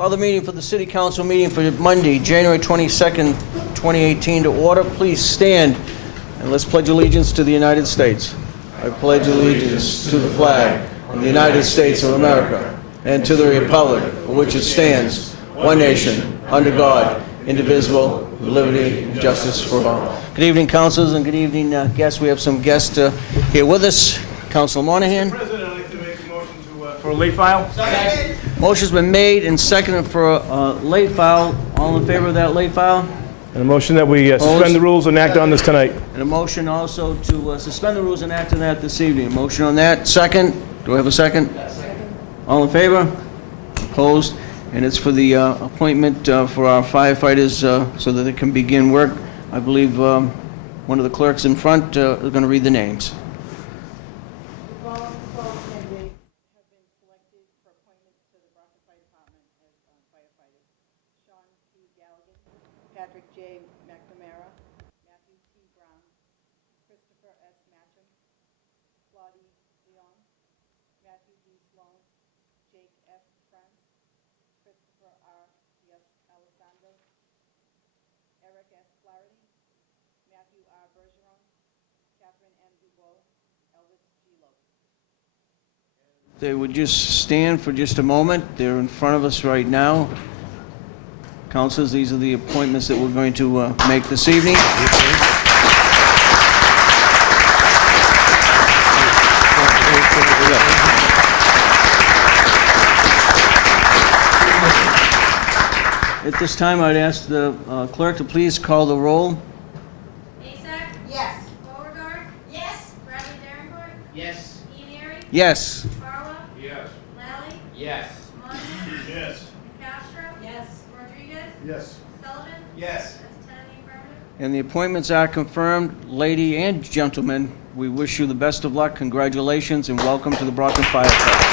Call the meeting for the City Council meeting for Monday, January 22nd, 2018 to order. Please stand and let's pledge allegiance to the United States. I pledge allegiance to the flag of the United States of America and to the republic for which it stands, one nation, under God, indivisible, with liberty and justice for all. Good evening, councilors, and good evening, guests. We have some guests here with us. Councilor Monahan. Mr. President, I'd like to make a motion for a late file. Second. Motion's been made and seconded for a late file. All in favor of that late file? And a motion that we suspend the rules and act on this tonight. And a motion also to suspend the rules and act on that this evening. A motion on that. Second. Do we have a second? Second. All in favor? Opposed? And it's for the appointment for our firefighters so that they can begin work. I believe one of the clerks in front are going to read the names. Patrick J. McNamara, Matthew T. Brown, Christopher S. Matcham, Claudie Leon, Matthew D. Sloan, Jake F. Friend, Christopher R. S. Alessandro, Eric S. Flaherty, Matthew R. Bergeron, Catherine M. Dubois, Elvis G. Lowe. They would just stand for just a moment. They're in front of us right now. Councilors, these are the appointments that we're going to make this evening. At this time, I'd ask the clerk to please call the roll. Asak? Yes. Beauregard? Yes. Bradley Darenport? Yes. Ian Airy? Yes. Barlow? Yes. Lally? Yes. Monahan? Yes. Castro? Yes. Rodriguez? Yes. Sullivan? Yes. That's 10 in the affirmative. And the appointments are confirmed. Lady and gentlemen, we wish you the best of luck, congratulations, and welcome to the Brockton Fire Department.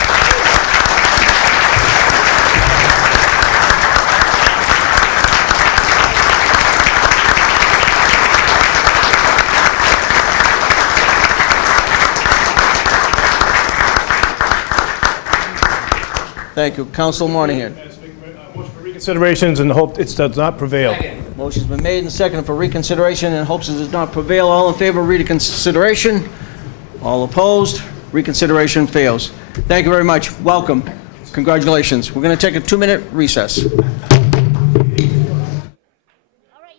Thank you. Councilor Monahan. Motion for reconsiderations and hope it does not prevail. Second. Motion's been made and seconded for reconsideration and hopes it does not prevail. All in favor of reconsideration? All opposed? Reconsideration fails. Thank you very much. Welcome. Congratulations. We're going to take a 2-minute recess. All right,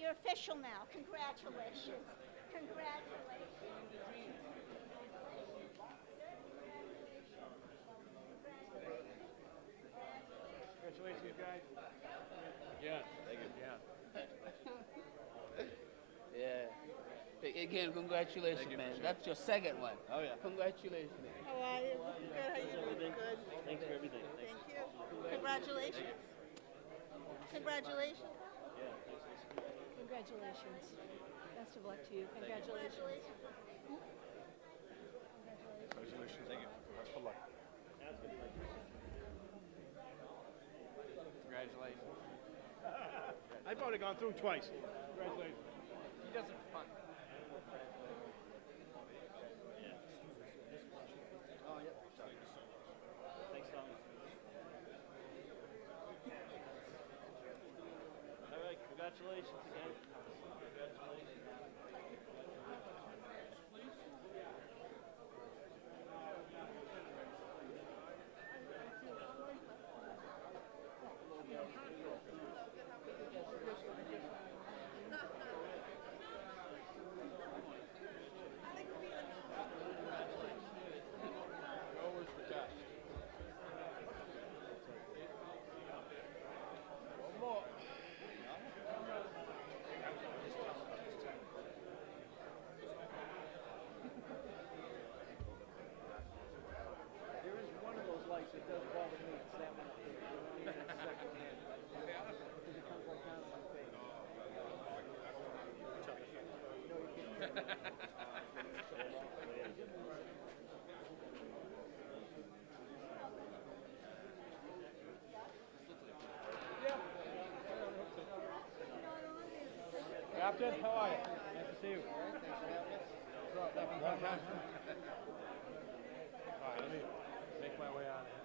you're official now. Congratulations. Congratulations. Congratulations, guys. Yeah. Thank you. Yeah. Again, congratulations, man. That's your second one. Oh, yeah. Congratulations. How are you? Good. How you doing? Good. Thanks for everything. Thank you. Congratulations. Congratulations. Congratulations. Best of luck to you. Congratulations. Congratulations. Thank you. Best of luck. Congratulations. I've already gone through twice. Congratulations. He does it for fun. All right, congratulations again. Congratulations. Captain, how are you? Nice to see you. Thanks for having us. Long time. All right, let me make my way out of here.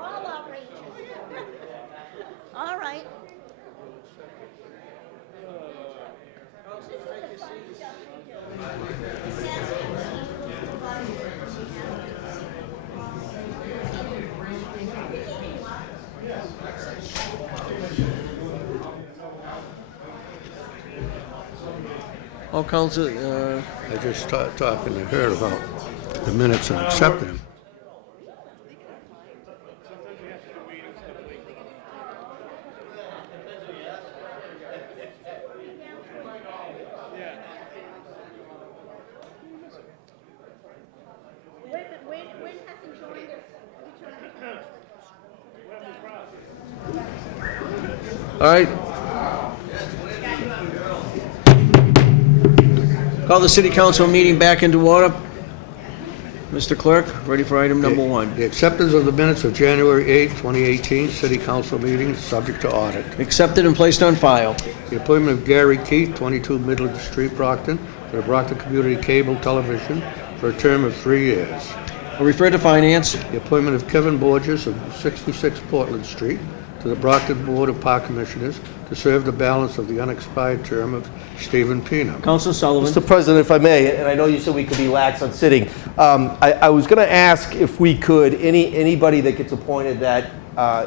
All outrageous. All right. All council, I just talking to her about the minutes and accepting them. When hasn't joined us? all right. Call the city council meeting back into order. Mr. Clerk, ready for item number one. The acceptance of the minutes of January 8, 2018, city council meeting, subject to audit. Accepted and placed on file. The appointment of Gary Keith, 22 Midland Street, Brockton, to the Brockton Community Cable Television for a term of 3 years. I refer to finance. The appointment of Kevin Borges of 66 Portland Street to the Brockton Board of Park Commissioners to serve the balance of the unexpired term of Stephen Pino. Council Sullivan. Mr. President, if I may, and I know you said we could be lax on sitting, I was going to ask if we could, anybody that gets appointed that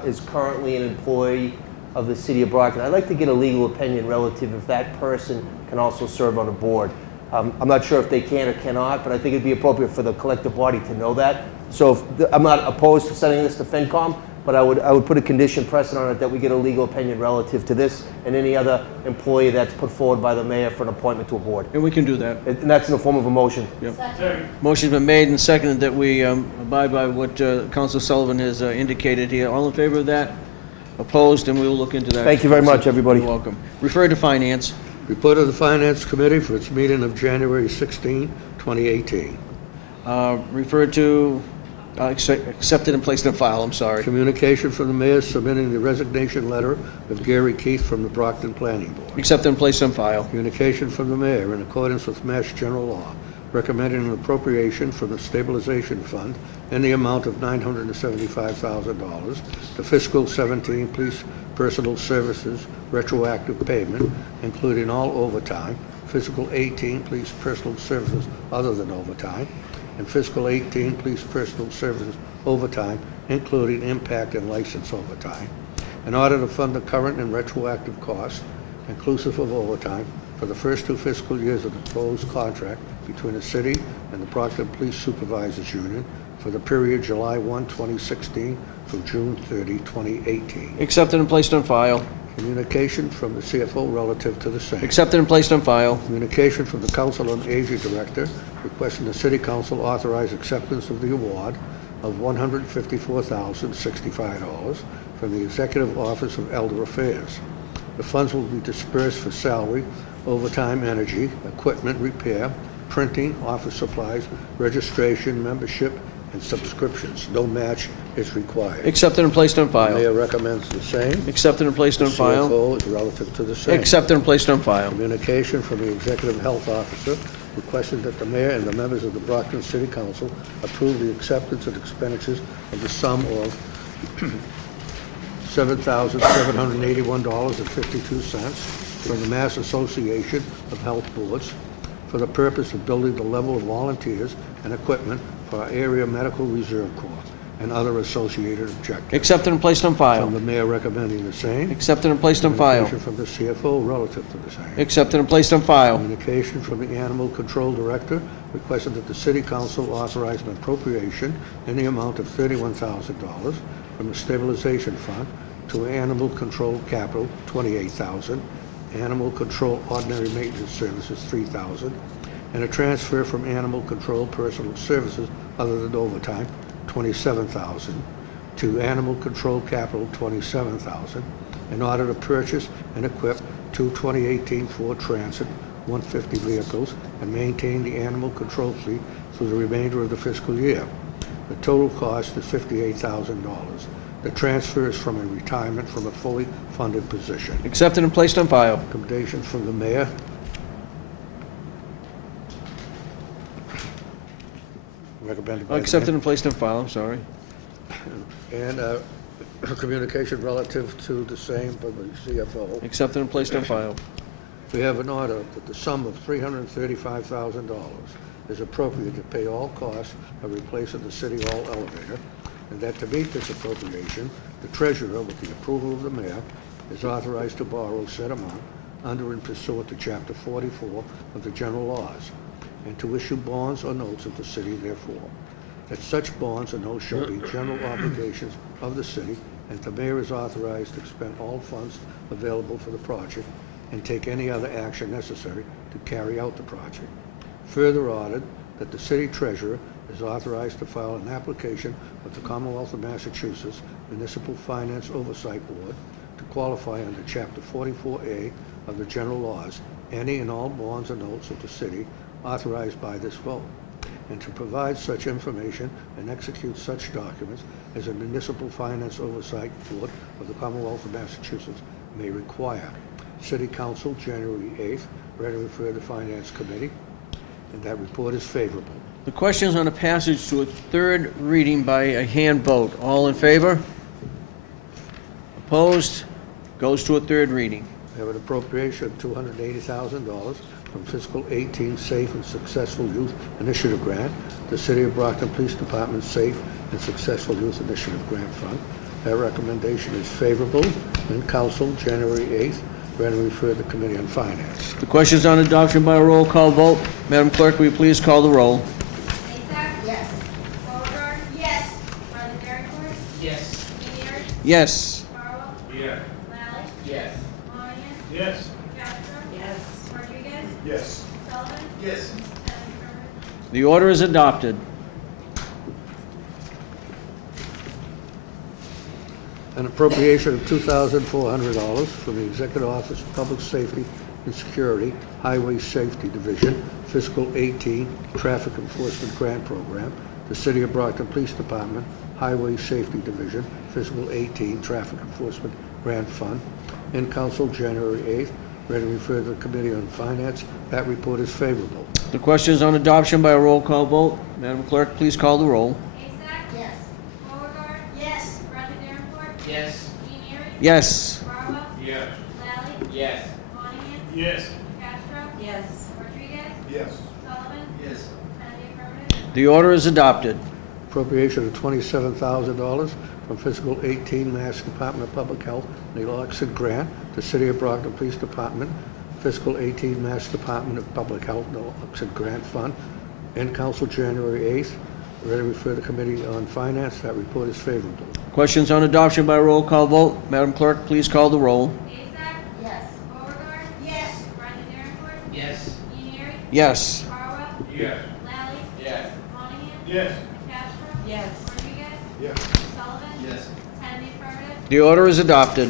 is currently an employee of the city of Brockton, I'd like to get a legal opinion relative if that person can also serve on a board. I'm not sure if they can or cannot, but I think it'd be appropriate for the collective body to know that. So I'm not opposed to sending this to FinCom, but I would put a condition precedent on it that we get a legal opinion relative to this and any other employee that's put forward by the mayor for an appointment to a board. And we can do that. And that's in the form of a motion. Yep. Motion's been made and seconded that we abide by what Council Sullivan has indicated here. All in favor of that? Opposed? And we will look into that. Thank you very much, everybody. You're welcome. Refer to finance. Report of the Finance Committee for its meeting of January 16, 2018. Refer to accepted and placed on file. I'm sorry. Communication from the mayor submitting the resignation letter of Gary Keith from the Brockton Planning Board. Accepted and placed on file. Communication from the mayor in accordance with Mass General Law, recommending an appropriation from the stabilization fund in the amount of $975,000 to fiscal 17 police personal services retroactive payment, including all overtime, fiscal 18 police personal services other than overtime, and fiscal 18 police personal services overtime, including impact and license overtime, in order to fund the current and retroactive costs, inclusive of overtime, for the first 2 fiscal years of the proposed contract between the city and the Brockton Police Supervisors Union for the period July 1, 2016 through June 30, 2018. Accepted and placed on file. Communication from the CFO relative to the same. Accepted and placed on file. Communication from the Council on Aging Director requesting the City Council authorize acceptance of the award of $154,065 from the Executive Office of Elder Affairs. The funds will be dispersed for salary, overtime, energy, equipment repair, printing, office supplies, registration, membership, and subscriptions. No match is required. Accepted and placed on file. Mayor recommends the same. Accepted and placed on file. CFO is relative to the same. Accepted and placed on file. Communication from the Executive Health Officer requesting that the mayor and the members of the Brockton City Council approve the acceptance of expenditures of the sum of $7,781.52 from the Mass Association of Health Boards for the purpose of building the level of volunteers and equipment for our area medical reserve corps and other associated objectives. Accepted and placed on From file. the mayor recommending the same. Accepted and placed on file. Communication from the CFO relative to the same. Accepted and placed on file. Communication from the Animal Control Director requested that the City Council authorize an appropriation in the amount of $31,000 from the Stabilization Fund to Animal Control Capital, $28,000, Animal Control Ordinary Maintenance Services, $3,000, and a transfer from Animal Control Personal Services other than overtime, $27,000, to Animal Control Capital, $27,000, in order to purchase and equip two 2018 Ford Transit 150 vehicles and maintain the animal control fleet through the remainder of the fiscal year. The total cost is $58,000. The transfer is from a retirement from a fully funded position. Accepted and placed on file. Recommendations from the mayor. Recommended by the Accepted and placed on file, I'm sorry. mayor. And communication relative to the same by the CFO. Accepted and placed on file. We have an order that the sum of $335,000 is appropriate to pay all costs of replacing the City Hall elevator, and that to meet this appropriation, the treasurer, with the approval of the mayor, is authorized to borrow said amount under and pursuant to Chapter 44 of the general laws, and to issue bonds or notes of the city therefore. That such bonds or notes shall be general obligations of the city, and the mayor is authorized to expend all funds available for the project and take any other action necessary to carry out the project. Further ordered that the city treasurer is authorized to file an application with the Commonwealth of Massachusetts Municipal Finance Oversight Board to qualify under Chapter 44A of the general laws, any and all bonds or notes of the city authorized by this vote, and to provide such information and execute such documents as a Municipal Finance Oversight Board of the Commonwealth of Massachusetts may require. City Council, January 8th, read and refer to Finance Committee, and that report is favorable. The question is on a passage to a third reading by a hand vote. All in favor? Opposed? Goes to a third reading. We have an appropriation of $280,000 from fiscal 18 Safe and Successful Youth Initiative Grant, the City of Brockton Police Department Safe and Successful Youth Initiative Grant Fund. That recommendation is favorable. In Council, January 8th, read and refer to the Committee on Finance. The question is on adoption by a roll call vote. Madam Clerk, will you please call the roll? Asak? Yes. Beauregard? Yes. Bradley Davenport? Yes. Leary? Yes. Carl? Yes. Lally? Yes. Monahan? Yes. Castro? Yes. Rodriguez? Yes. Sullivan? Yes. And affirmative. The order is adopted. An appropriation of $2,400 from the Executive Office of Public Safety and Security, Highway Safety Division, Fiscal 18 Traffic Enforcement Grant Program, the City of Brockton Police Department, Highway Safety Division, Fiscal 18 Traffic Enforcement Grant Fund. In Council, January 8th, read and refer to the Committee on Finance. That report is favorable. The question is on adoption by a roll call vote. Madam Clerk, please call the roll. Asak? Yes. Beauregard? Yes. Bradley Davenport? Yes. Leary? Yes. Carl? Yes. Lally? Yes. Monahan? Yes. Castro? Yes. Rodriguez? Yes. Sullivan? Yes. And the affirmative. The order is adopted. Appropriation of $27,000 from Fiscal 18 Mass Department of Public Health Naloxone Grant, the City of Brockton Police Department, Fiscal 18 Mass Department of Public Health Naloxone Grant Fund. In Council, January 8th. Read and refer to Committee on Finance. That report is favorable. Questions on adoption by roll call vote. Madam Clerk, please call the roll. Asak? Yes. Beauregard? Yes. Bradley Davenport? Yes. Leary? Yes. Carl? Yes. Lally? Yes. Monahan? Yes. Castro? Yes. Rodriguez? Yes. Sullivan? Yes. And the affirmative. The order is adopted.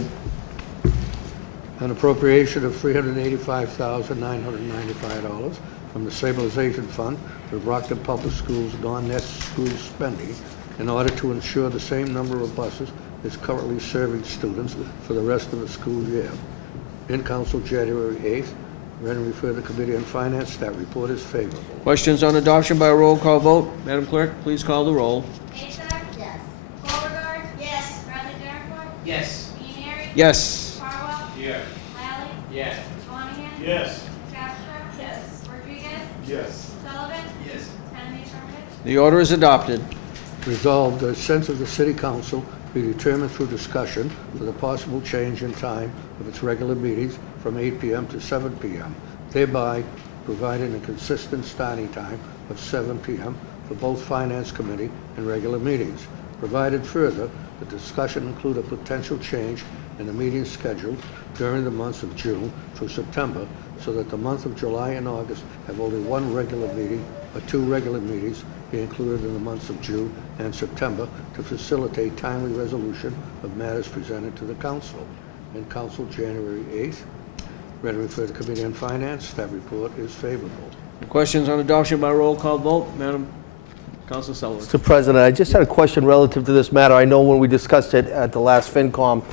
An appropriation of $385,995 from the Stabilization Fund for Brockton Public Schools non-net school spending in order to ensure the same number of buses is currently serving students for the rest of the school year. In Council, January 8th. Read and refer to the Committee on Finance. That report is favorable. Questions on adoption by a roll call vote. Madam Clerk, please call the roll. Asak? Yes. Beauregard? Yes. Yes. Ianieri. Yes. Farwell. Yes. Lally. Yes. Monahan. Yes. Castro. Yes. Rodriguez. Yes. Sullivan. Yes. 10 in the affirmative. The order is adopted. Resolved that the sense of the City Council be determined through discussion for the possible change in time of its regular meetings from 8 p.m. to 7 p.m., thereby providing a consistent starting time of 7 p.m. for both Finance Committee and regular meetings. Provided further, the discussion include a potential change in the meeting schedule during the months of June through September, so that the month of July and August have only one regular meeting or two regular meetings be included in the months of June and September to facilitate timely resolution of matters presented to the Council. In Council, January 8th. Read and refer to Committee on Finance. Staff report is favorable. Questions on adoption by roll call vote? Madam Council Sullivan. Mr. President, I just had a question relative to this matter. I know when we discussed it at the last FinCom,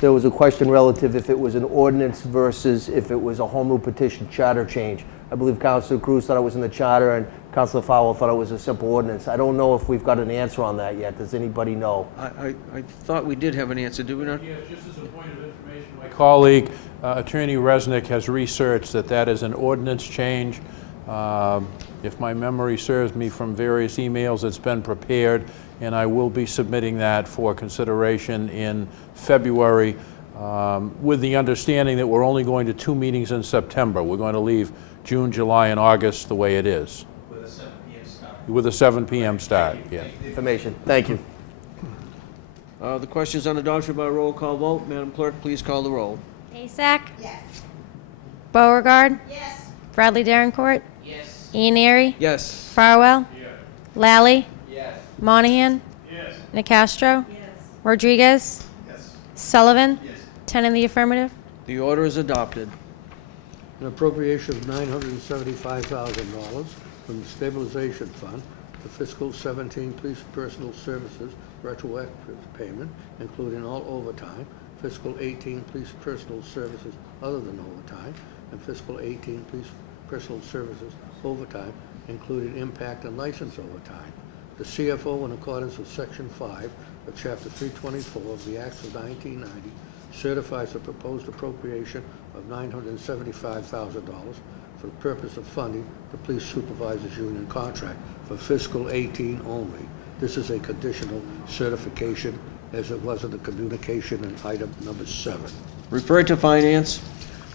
there was a question relative if it was an ordinance versus if it was a home rule petition charter change. I believe Councilor Cruz thought it was in the charter and Councilor Fowler thought it was a simple ordinance. I don't know if we've got an answer on that yet. Does anybody know? I thought we did have an answer, did we not? Yes, just as a point of information, my colleague, Attorney Resnick, has researched that is an ordinance change. If my memory serves me from various emails, it's been prepared, and I will be submitting that for consideration in February, with the understanding that we're only going to 2 meetings in September. We're going to leave June, July, and August the way it is. With a 7 p.m. start. With a 7 p.m. start, yeah. Information. Thank you. The questions on adoption by roll call vote. Madam Clerk, please call the roll. Asak. Yes. Beauregard. Yes. Bradley Darencourt. Yes. Ianieri. Yes. Farwell. Lally. Yes. Monahan. Yes. Nicastro. Yes. Rodriguez. Yes. Sullivan. Yes. 10 in the affirmative. The order is adopted. An appropriation of $975,000 from the Stabilization Fund to fiscal 17 police personal services retroactive payment, including all overtime, fiscal 18 police personal services other than overtime, and fiscal 18 police personal services overtime, including impact and license overtime. The CFO, in accordance with Section 5 of Chapter 324 of the Acts of 1990, certifies the proposed appropriation of $975,000 for the purpose of funding the Police Supervisors Union contract for fiscal 18 only. This is a conditional certification, as it was in the communication in item number 7. Referred to Finance.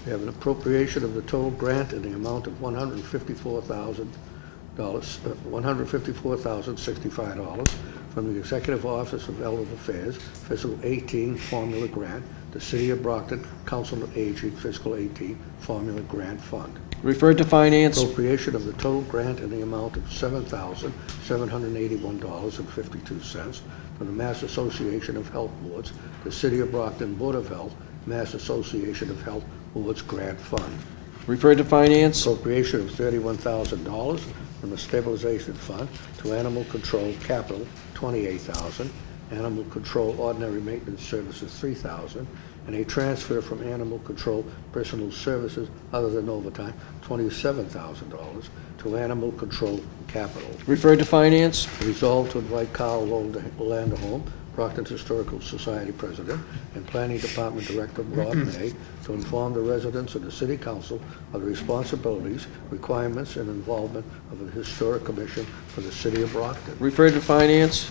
We have an appropriation of the total grant in the amount of $154,065 from the Executive Office of Elder Affairs, fiscal 18 formula grant, the City of Brockton Council of Aging fiscal 18 formula grant fund. Referred to Finance. Appropriation of the total grant in the amount of $7,781.52 from the Mass Association of Health Boards, the City of Brockton Board of Health, Mass Association of Health Boards Grant Fund. Referred to Finance. Appropriation of $31,000 from the Stabilization Fund to Animal Control Capital, $28,000, Animal Control Ordinary Maintenance Services, $3,000, and a transfer from Animal Control Personal Services other than overtime, $27,000, to Animal Control Capital. Referred to Finance. Resolved to invite Carl Landerholm, Brockton's Historical Society President, and Planning Department Director Rob May, to inform the residents of the City Council of the responsibilities, requirements, and involvement of the Historic Commission for the City of Brockton. Referred to Finance.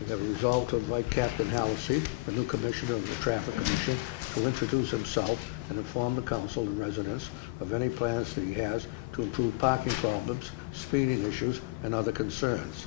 We have a resolve to invite Captain Halsey, the new Commissioner of the Traffic Commission, to introduce himself and inform the council and residents of any plans that he has to improve parking problems, speeding issues, and other concerns.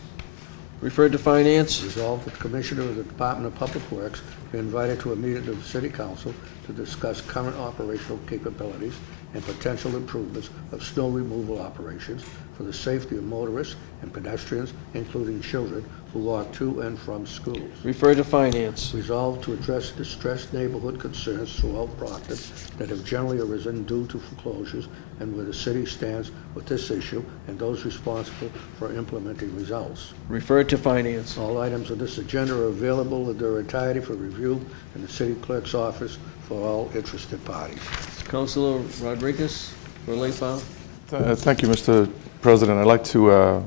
Referred to Finance. Resolved that the Commissioner of the Department of Public Works be invited to a meeting of the City Council to discuss current operational capabilities and potential improvements of snow removal operations for the safety of motorists and pedestrians, including children who walk to and from schools. Referred to Finance. Resolved to address distressed neighborhood concerns throughout Brockton that have generally arisen due to foreclosures, and where the city stands with this issue and those responsible for implementing results. Referred to Finance. All items on this agenda are available in their entirety for review in the city clerk's office for all interested parties. Councilor Rodriguez for late file. Thank you, Mr. President. I'd like to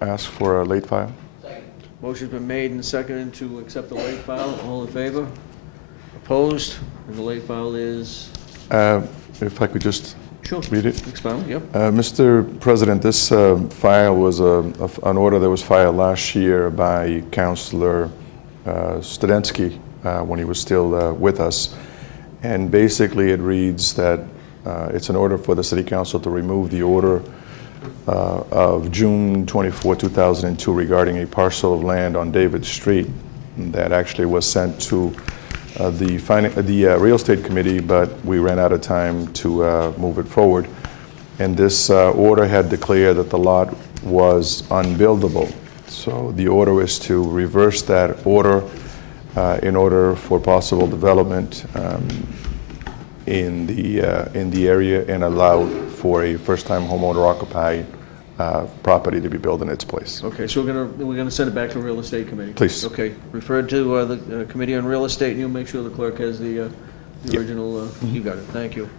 ask for a late file. Motion's been made and seconded to accept the late file. All in favor? Opposed? And the late file is? If I could just Sure. read it. Expound, yep. Mr. President, this file was an order that was filed last year by Councilor Studensky when he was still with us. And basically it reads that it's an order for the City Council to remove the order of June 24, 2002 regarding a parcel of land on David Street that actually was sent to the Real Estate Committee, but we ran out of time to move it forward. And this order had declared that the lot was unbuildable. So the order is to reverse that order in order for possible development in the area and allow for a first-time homeowner occupied property to be built in its place. Okay, so we're gonna send it back to Real Estate Committee? Please. Okay, refer it to the Committee on Real Estate, and you'll make sure the clerk has the original, you got it, thank you.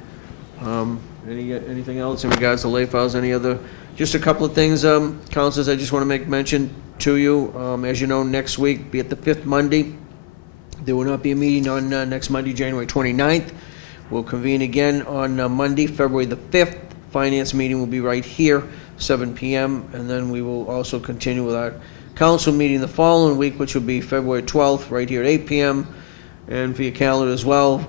Anything else in regards to late files, any other, just a couple of things, councilors, I just want to make mention to you. As you know, next week, be at the 5th Monday, there will not be a meeting on next Monday, January 29th. We'll convene again on Monday, February the 5th. Finance meeting will be right here, 7 p.m., and then we will also continue with our council meeting the following week, which will be February 12th, right here at 8 p.m., and for your calendar as well,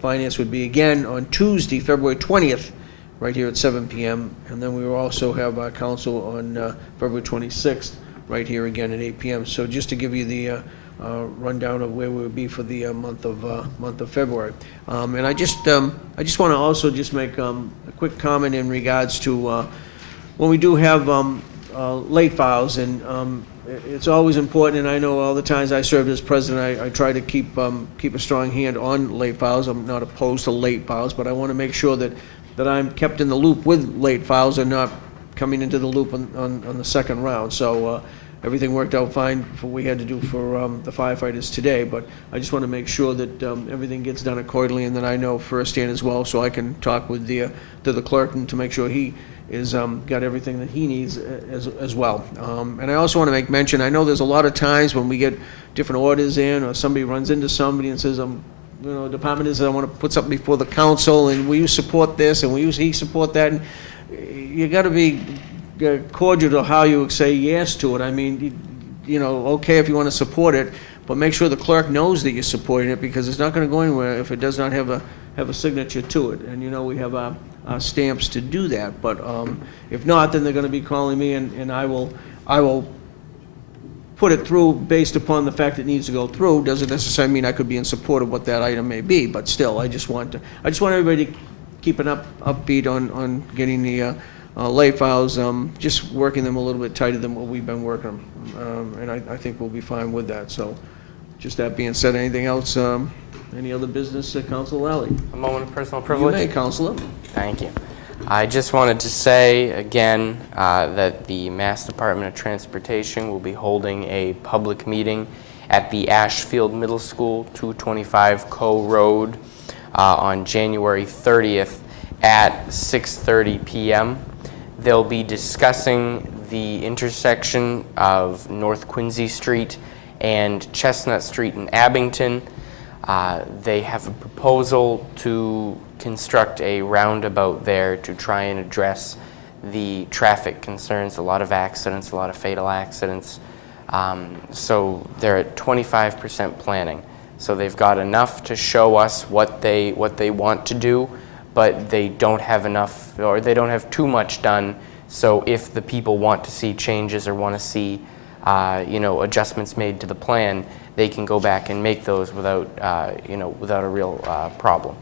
finance would be again on Tuesday, February 20th, right here at 7 p.m., and then we will also have our council on February 26th, right here again at 8 p.m. So just to give you the rundown of where we would be for the month of February. And I just want to also just make a quick comment in regards to when we do have late files, and it's always important, and I know all the times I served as president, I try to keep a strong hand on late files. I'm not opposed to late files, but I want to make sure that I'm kept in the loop with late files and not coming into the loop on the second round. So everything worked out fine for what we had to do for the firefighters today, but I just want to make sure that everything gets done accordingly, and that I know firsthand as well, so I can talk with to the clerk and to make sure he is got everything that he needs as well. And I also want to make mention, I know there's a lot of times when we get different orders in, or somebody runs into somebody and says, department is, I want to put something before the council, and will you support this, and will he support that? And you got to be cordial to how you say yes to it. I mean, okay if you want to support it, but make sure the clerk knows that you're supporting it, because it's not going to go anywhere if it does not have a signature to it. And we have our stamps to do that. But if not, then they're going to be calling me, and I will put it through based upon the fact it needs to go through. Doesn't necessarily mean I could be in support of what that item may be, but still, I just want everybody to keep an upbeat on getting the late files, just working them a little bit tighter than what we've been working them, and I think we'll be fine with that. So, just that being said, anything else? Any other business, Councilor Lally? A moment of personal You privilege. may, Councilor. Thank you. I just wanted to say again that the Mass Department of Transportation will be holding a public meeting at the Ashfield Middle School, 225 Coe Road, on January 30th at 6:30 p.m. They'll be discussing the intersection of North Quincy Street and Chestnut Street in Abington. They have a proposal to construct a roundabout there to try and address the traffic concerns, a lot of accidents, a lot of fatal accidents. So they're at 25% planning. So they've got enough to show us what they want to do, but they don't have enough, or they don't have too much done. So if the people want to see changes or want to see adjustments made to the plan, they can go back and make those without a real problem.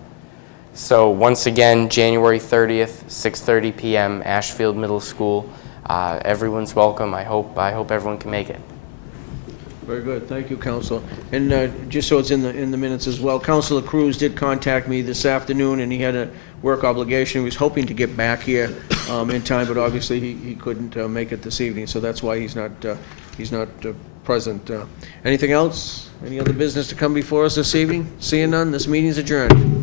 So once again, January 30th, 6:30 p.m., Ashfield Middle School. Everyone's welcome. I hope everyone can make it. Very good, thank you, Councilor. And just so it's in the minutes as well, Councilor Cruz did contact me this afternoon, and he had a work obligation. He was hoping to get back here in time, but obviously he couldn't make it this evening, so that's why he's not present. Anything else? Any other business to come before us this evening? Seeing none, this meeting is adjourned.